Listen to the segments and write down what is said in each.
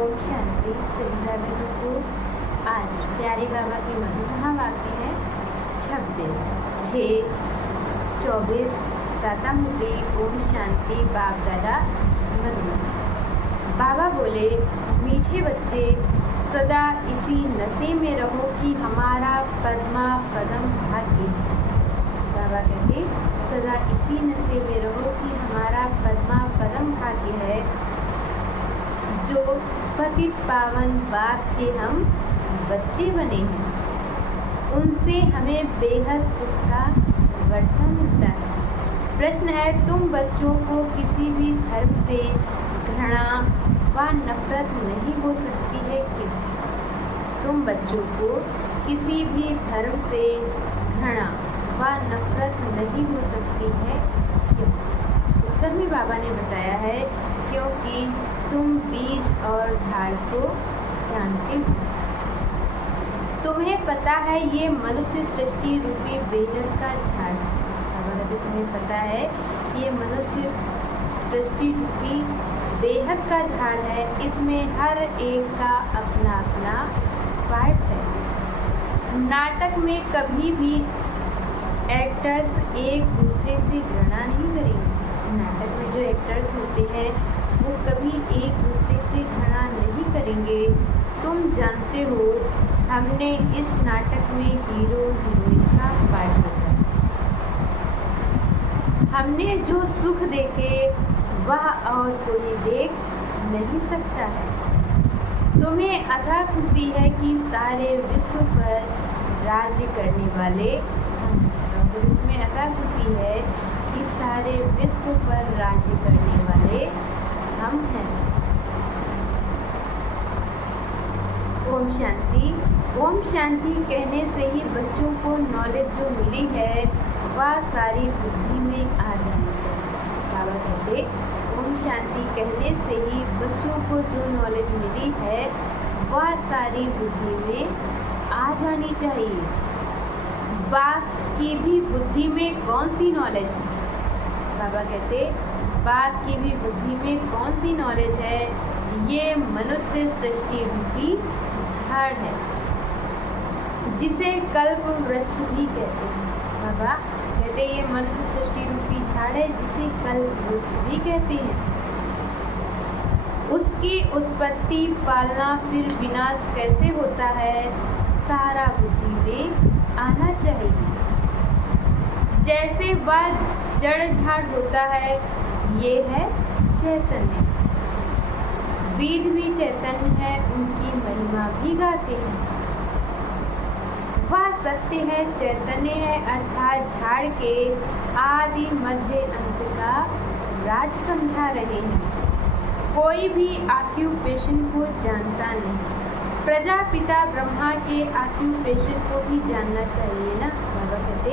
ओम शांति। सिमरन को आज प्यारे बाबा के मधुर महावाक्य है 26/6/24 दाता मुरली ओम शांति बाप दादा मधुबन। बाबा बोले, मीठे बच्चे सदा इसी नशे में रहो कि हमारा पद्मा पदम भाग्य। बाबा कहते सदा इसी नशे में रहो कि हमारा पद्मा पदम भाग्य है। जो पतित पावन बाप के हम बच्चे बने हैं, उनसे हमें बेहद सुख का वर्षा मिलता है। प्रश्न है, तुम बच्चों को किसी भी धर्म से घृणा व नफरत नहीं हो सकती है क्यों? तुम बच्चों को किसी भी धर्म से घृणा व नफरत नहीं हो सकती है क्यों? उत्तर में बाबा ने बताया है, क्योंकि तुम बीज और झाड़ को जानते हो। तुम्हें पता है ये मनुष्य सृष्टि रूपी बेहद का झाड़ है। बाबा कहते तुम्हें पता है ये मनुष्य सृष्टि रूपी बेहद का झाड़ है। इसमें हर एक का अपना अपना पार्ट है। नाटक में कभी भी एक्टर्स एक दूसरे से घृणा नहीं करेंगे। नाटक में जो एक्टर्स होते हैं वो कभी एक दूसरे से घृणा नहीं करेंगे। तुम जानते हो हमने इस नाटक में हीरो हीरोइन का पार्ट बजाया। हमने जो सुख देखे वह और कोई देख नहीं सकता है। तुम्हें अथाह खुशी है कि सारे विश्व पर राज्य करने वाले हम। तुम्हें अथाह खुशी है कि सारे विश्व पर राज्य करने वाले हम हैं। ओम शांति। ओम शांति कहने से ही बच्चों को नॉलेज जो मिली है वह सारी बुद्धि में आ जानी चाहिए। बाबा कहते ओम शांति कहने से ही बच्चों को जो नॉलेज मिली है वह सारी बुद्धि में आ जानी चाहिए। बाप की भी बुद्धि में कौन सी नॉलेज है? बाबा कहते बाप की भी बुद्धि में कौन सी नॉलेज है? ये मनुष्य सृष्टि रूपी झाड़ है, जिसे कल्प वृक्ष भी कहते हैं। बाबा कहते ये मनुष्य सृष्टि रूपी झाड़ है जिसे कल्प वृक्ष भी कहते हैं। उसकी उत्पत्ति, पालना, फिर विनाश कैसे होता है, सारा बुद्धि में आना चाहिए। जैसे वह जड़ झाड़ होता है, ये है चैतन्य। बीज भी चैतन्य है, उनकी महिमा भी गाते हैं। वह सत्य है, चैतन्य है, अर्थात झाड़ के आदि मध्य अंत का राज समझा रहे हैं। कोई भी ऑक्यूपेशन को जानता नहीं। प्रजापिता ब्रह्मा के ऑक्यूपेशन को भी जानना चाहिए ना। बाबा कहते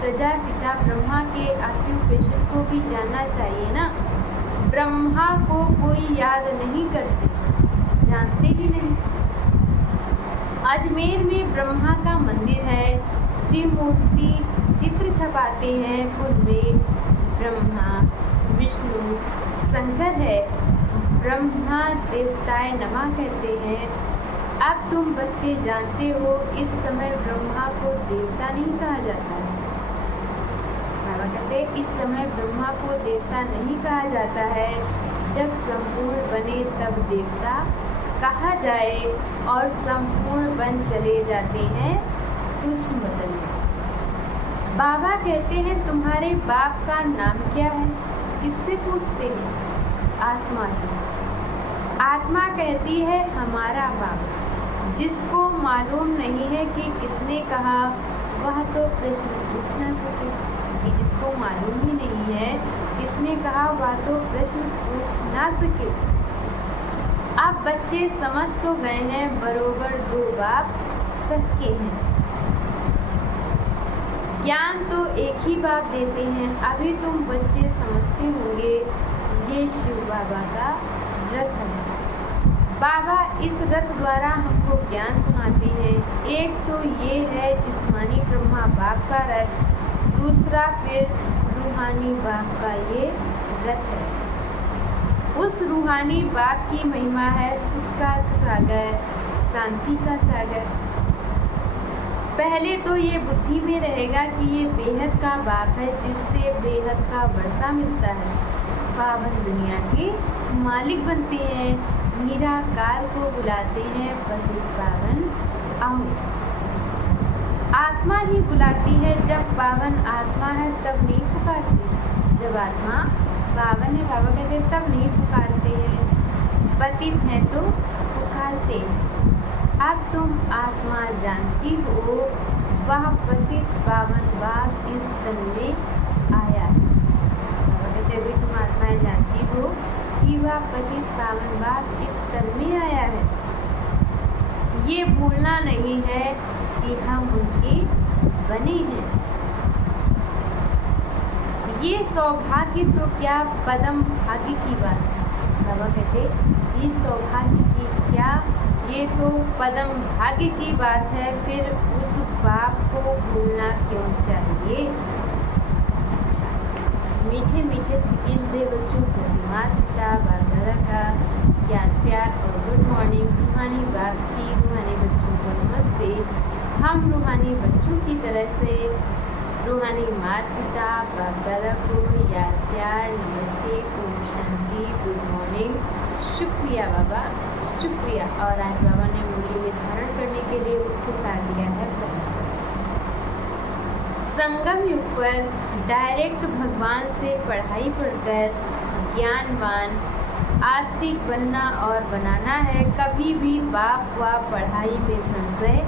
प्रजापिता ब्रह्मा के ऑक्यूपेशन को भी जानना चाहिए ना। ब्रह्मा को कोई याद नहीं करते, जानते ही नहीं। अजमेर में ब्रह्मा का मंदिर है, त्रिमूर्ति चित्र छपाते हैं, उनमें ब्रह्मा, विष्णु, शंकर है। ब्रह्मा देवताय नमः कहते हैं। अब तुम बच्चे जानते हो इस समय ब्रह्मा को देवता नहीं कहा जाता है। बाबा कहते इस समय ब्रह्मा को देवता नहीं कहा जाता है। जब संपूर्ण बने तब देवता कहा जाए, और संपूर्ण बन चले जाते हैं सूक्ष्म बदल में। बाबा कहते हैं तुम्हारे बाप का नाम क्या है? किससे पूछते हैं? आत्मा से। आत्मा कहती है हमारा बाप। जिसको मालूम नहीं है कि किसने कहा वह तो प्रश्न पूछ न सके। कि जिसको मालूम ही नहीं है किसने कहा वह तो प्रश्न पूछ ना सके। अब बच्चे समझ तो गए हैं बरोबर दो बाप सबके हैं। ज्ञान तो एक ही बाप देते हैं। अभी तुम बच्चे समझते होंगे ये शिव बाबा का रथ है। बाबा इस रथ द्वारा हमको ज्ञान सुनाते हैं। एक तो ये है जिस्मानी ब्रह्मा बाप का रथ, दूसरा फिर रूहानी बाप का ये रथ है। उस रूहानी बाप की महिमा है सुख का सागर, शांति का सागर। पहले तो ये बुद्धि में रहेगा कि ये बेहद का बाप है जिससे बेहद का वर्षा मिलता है। पावन दुनिया के मालिक बनते हैं, निराकार को बुलाते हैं पतित पावन आओ। आत्मा ही बुलाती है, जब पावन आत्मा है तब नहीं पुकारते। जब आत्मा पावन है, बाबा कहते हैं, तब नहीं पुकारते हैं। पतित हैं तो पुकारते हैं। अब तुम आत्मा जानती हो वह पतित पावन बाप इस तन में आया है। बाबा कहते हैं, तुम आत्माएं जानती हो कि वह पतित पावन बाप इस तन में आया है। ये भूलना नहीं है कि हम उनके बने हैं। ये सौभाग्य तो क्या पदम भाग्य की बात है। बाबा कहते ये सौभाग्य की क्या, ये तो पदम भाग्य की बात है। फिर उस बाप को भूलना क्यों चाहिए। अच्छा, मीठे मीठे सेकंड दे बच्चों को, माता पिता बाप दादा का ज्ञान प्यार और गुड मॉर्निंग। रूहानी बाप की रूहानी बच्चों को नमस्ते। हम रूहानी बच्चों की तरह से रूहानी माता पिता बाप दादा को याद प्यार नमस्ते, ओम शांति, गुड मॉर्निंग, शुक्रिया बाबा शुक्रिया। और आज बाबा ने मुरली में धारण करने के लिए मुख्य सार दिया है। संगम युग पर डायरेक्ट भगवान से पढ़ाई पढ़कर ज्ञानवान आस्तिक बनना और बनाना है। कभी भी बाप व पढ़ाई में संशय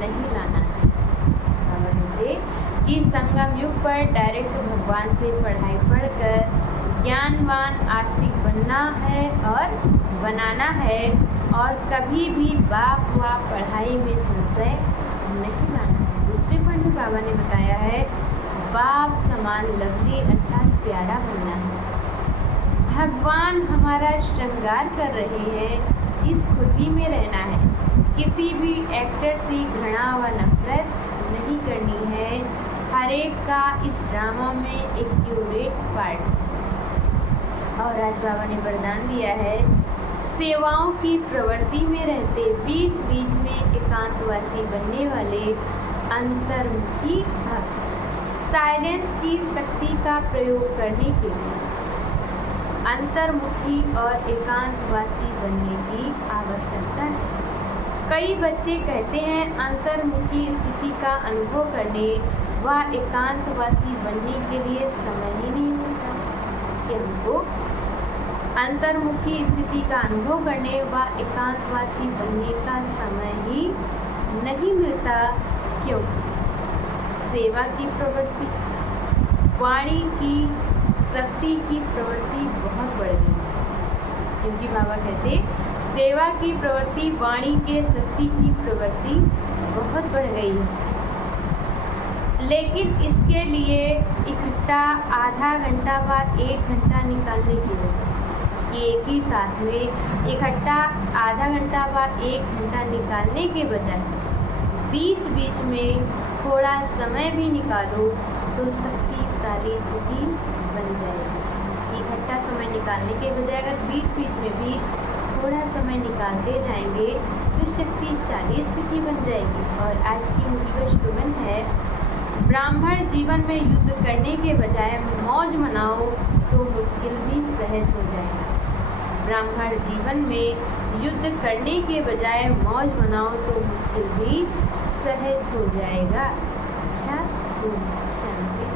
नहीं लाना है। बाबा कहते कि संगम युग पर डायरेक्ट भगवान से पढ़ाई पढ़कर ज्ञानवान आस्तिक बनना है और बनाना है, और कभी भी बाप व पढ़ाई में संशय नहीं लाना है। दूसरे पॉइंट में बाबा ने बताया है बाप समान लवली अर्थात प्यारा बनना है। भगवान हमारा श्रृंगार कर रहे हैं, इस खुशी में रहना है। किसी भी एक्टर से घृणा व नफरत नहीं करनी है। हर एक का इस ड्रामा में एक्यूरेट पार्ट। और आज बाबा ने वरदान दिया है सेवाओं की प्रवृत्ति में रहते बीच बीच में एकांतवासी बनने वाले अंतर्मुखी भक्त। साइलेंस की शक्ति का प्रयोग करने के लिए अंतर्मुखी और एकांतवासी बनने की आवश्यकता है। कई बच्चे कहते हैं अंतर्मुखी स्थिति का अनुभव करने व एकांतवासी बनने के लिए समय ही नहीं मिलता। कि हमको अंतर्मुखी स्थिति का अनुभव करने व एकांतवासी बनने का समय ही नहीं मिलता, क्योंकि सेवा की प्रवृत्ति, वाणी की शक्ति की प्रवृत्ति बहुत बढ़ गई। क्योंकि बाबा कहते सेवा की प्रवृत्ति, वाणी के शक्ति की प्रवृत्ति बहुत बढ़ गई है। लेकिन इसके लिए इकट्ठा आधा घंटा व 1 घंटा निकालने की जरूरत है। एक ही साथ में इकट्ठा आधा घंटा व 1 घंटा निकालने के बजाय बीच बीच में थोड़ा समय भी निकालो तो शक्तिशाली स्थिति बन जाएगी। इकट्ठा समय निकालने के बजाय अगर बीच बीच में भी थोड़ा समय निकालते जाएंगे तो शक्तिशाली स्थिति बन जाएगी। और आज की मूवी का स्लोगन है ब्राह्मण जीवन में युद्ध करने के बजाय मौज मनाओ तो मुश्किल भी सहज हो जाएगा। ब्राह्मण जीवन में युद्ध करने के बजाय मौज मनाओ तो मुश्किल भी सहज हो जाएगा। अच्छा, शांति।